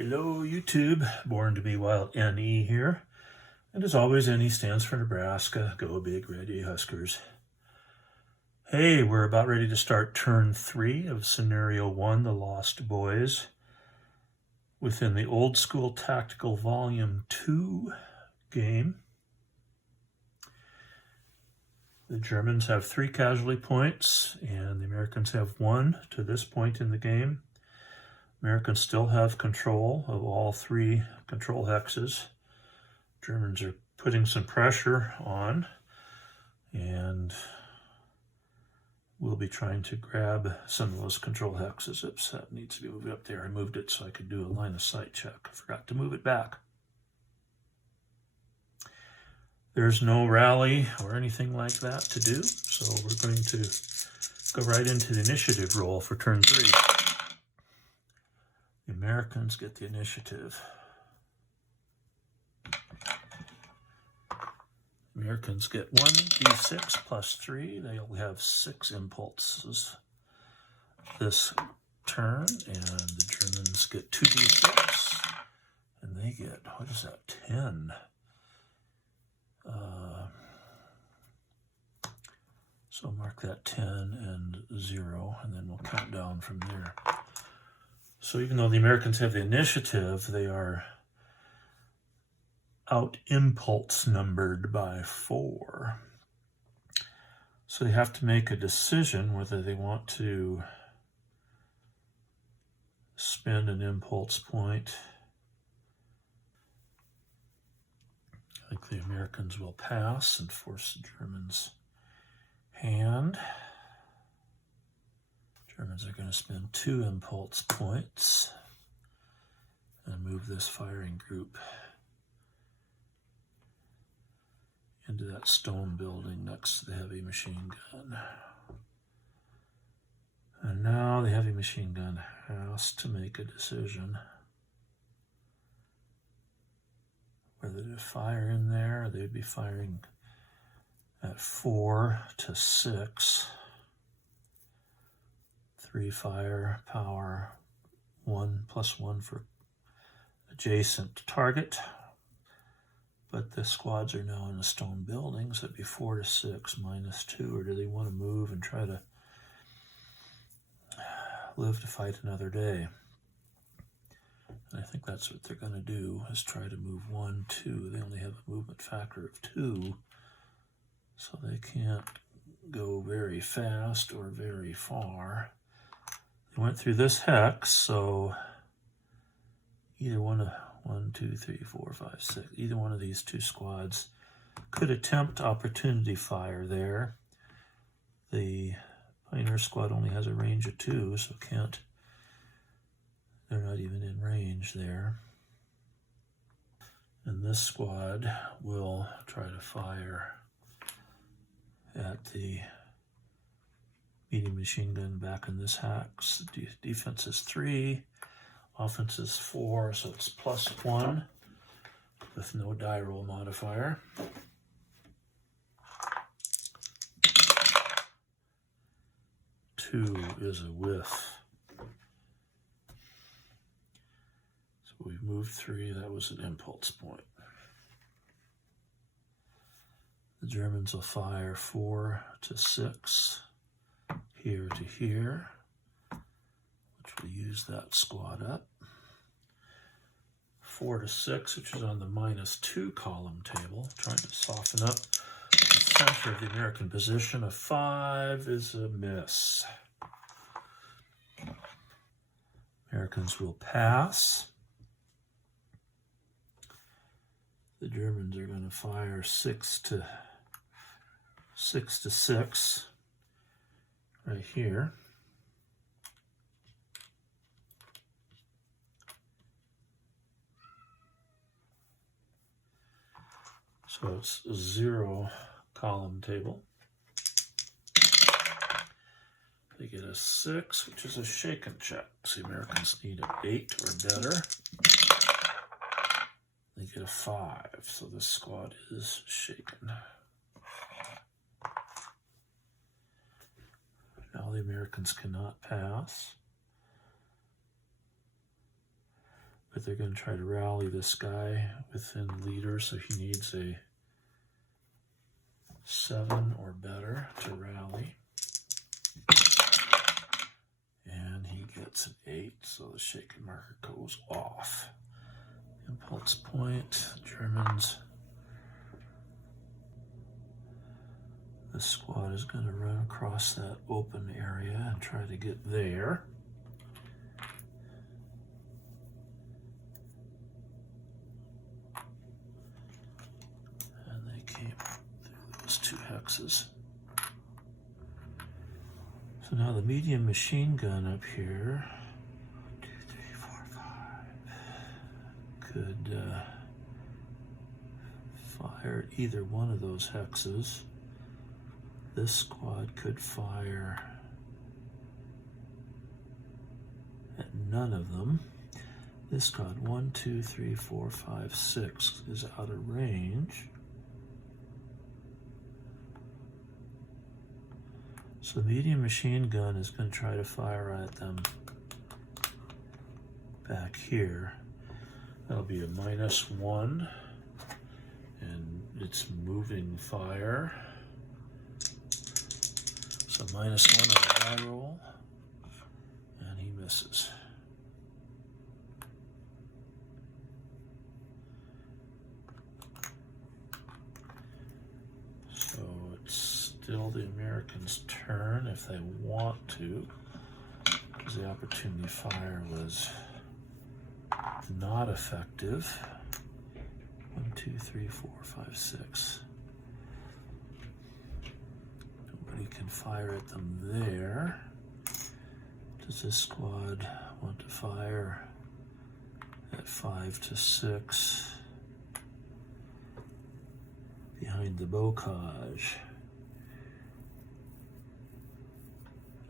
Hello YouTube, born to be wild NE here. And as always, NE stands for Nebraska. Go Big Red Huskers. Hey, we're about ready to start turn 3 of scenario 1, The Lost Boys, within the Old School Tactical Volume 2 game. The Germans have 3 casualty points, and the Americans have 1 to this point in the game. Americans still have control of all 3 control hexes. Germans are putting some pressure on, and we'll be trying to grab some of those control hexes. Oops, that needs to be moved up there. I moved it so I could do a line of sight check. I forgot to move it back. There's no rally or anything like that to do, so we're going to go right into the initiative roll for turn 3. The Americans get the initiative. Americans get 1d6 plus 3. They'll have 6 impulses this turn, and the Germans get 2d6, and they get, what is that, 10. So mark that 10 and 0, and then we'll count down from there. So even though the Americans have the initiative, they are out impulse numbered by 4. So they have to make a decision whether they want to spend an impulse point. I think the Americans will pass and force the Germans' hand. Germans are going to spend 2 impulse points and move this firing group into that stone building next to the heavy machine gun. And now the heavy machine gun has to make a decision whether to fire in there. They'd be firing at 4 to 6. 3 fire power, 1 plus 1 for adjacent target. But the squads are now in a stone building, so it'd be 4 to 6 minus 2. Or do they want to move and try to live to fight another day? And I think that's what they're going to do, is try to move 1, 2. They only have a movement factor of 2, so they can't go very fast or very far. They went through this hex, so either one of 1, 2, 3, 4, 5, 6, either one of these 2 squads could attempt opportunity fire there. The Pioneer squad only has a range of 2, so they're not even in range there. And this squad will try to fire at the medium machine gun back in this hex. Defense is 3, offense is 4, so it's plus 1 with no die roll modifier. Two is a whiff. So we've moved 3, that was an impulse point. The Germans will fire 4 to 6, here to here, which will use that squad up. 4 to 6, which is on the -2 column table, trying to soften up the center of the American position. A 5 is a miss. Americans will pass. The Germans are going to fire 6 to 6 right here. So it's a 0 column table. They get a 6, which is a shaken check. So the Americans need an 8 or better. They get a 5, so this squad is shaken. Now the Americans cannot pass. but they're going to try to rally this guy within leader, so he needs a 7 or better to rally. And he gets an 8, so the shaken marker goes off. Impulse point, Germans. The squad is going to run across that open area and try to get there. And they came through those 2 hexes. So now the medium machine gun up here, 2, 3, 4, 5, could fire either one of those hexes. This squad could fire at none of them. This squad, 1, 2, 3, 4, 5, 6, is out of range. So the medium machine gun is going to try to fire at them back here. That'll be a -1, and it's moving fire. So -1 on the die roll, and he misses. So it's still the Americans' turn if they want to, because the opportunity fire was not effective. 1, 2, 3, 4, 5, 6. Nobody can fire at them there. Does this squad want to fire at 5 to 6 behind the bocage?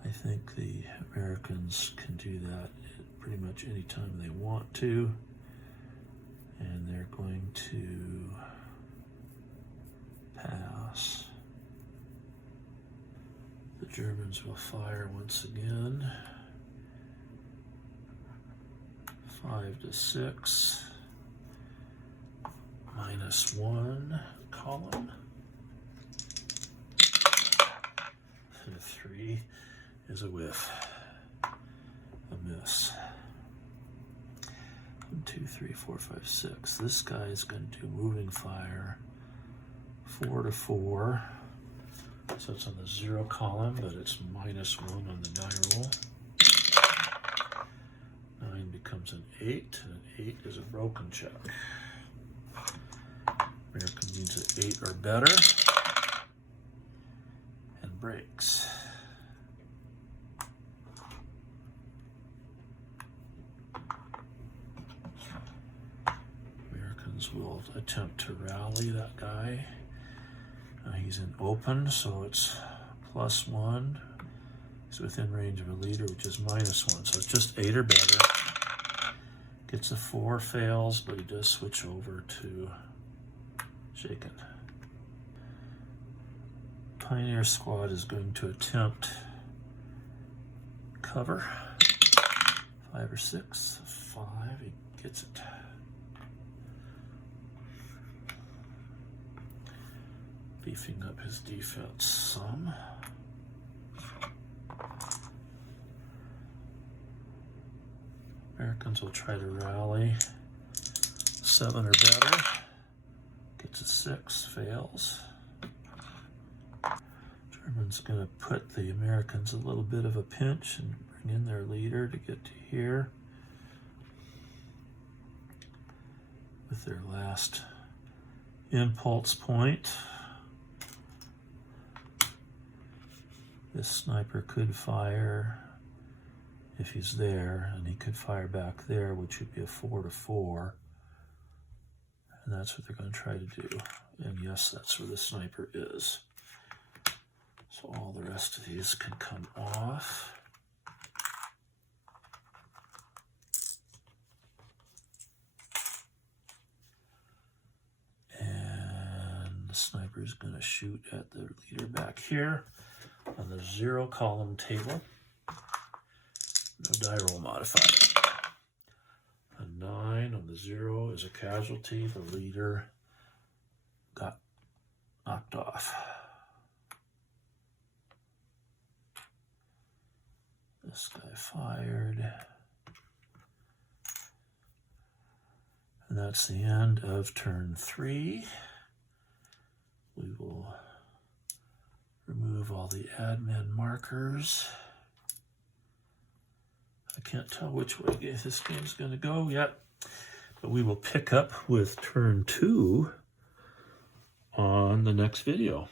I think the Americans can do that at pretty much any time they want to, and they're going to pass. The Germans will fire once again. 5 to 6, -1 column. And a 3 is a whiff, a miss. 1, 2, 3, 4, 5, 6. This guy is going to do moving fire. 4 to 4. So it's on the 0 column, but it's -1 on the die roll. 9 becomes an 8, and an 8 is a broken check. American needs an 8 or better, and breaks. Americans will attempt to rally that guy. He's in open, so it's +1. He's within range of a leader, which is -1. So it's just 8 or better. Gets a 4, fails, but he does switch over to shaken. Pioneer squad is going to attempt cover. 5 or 6. 5, he gets it. Beefing up his defense some. Americans will try to rally. 7 or better. Gets a 6, fails. German's going to put the Americans a little bit of a pinch and bring in their leader to get to here with their last impulse point. This sniper could fire if he's there, and he could fire back there, which would be a 4 to 4. And that's what they're going to try to do. And yes, that's where the sniper is. So all the rest of these can come off. And the sniper is going to shoot at the leader back here on the 0 column table. No die roll modifier. A 9 on the 0 is a casualty. The leader got knocked off. This guy fired. And that's the end of turn 3. We will remove all the admin markers. I can't tell which way this game's going to go yet, but we will pick up with turn 2 on the next video.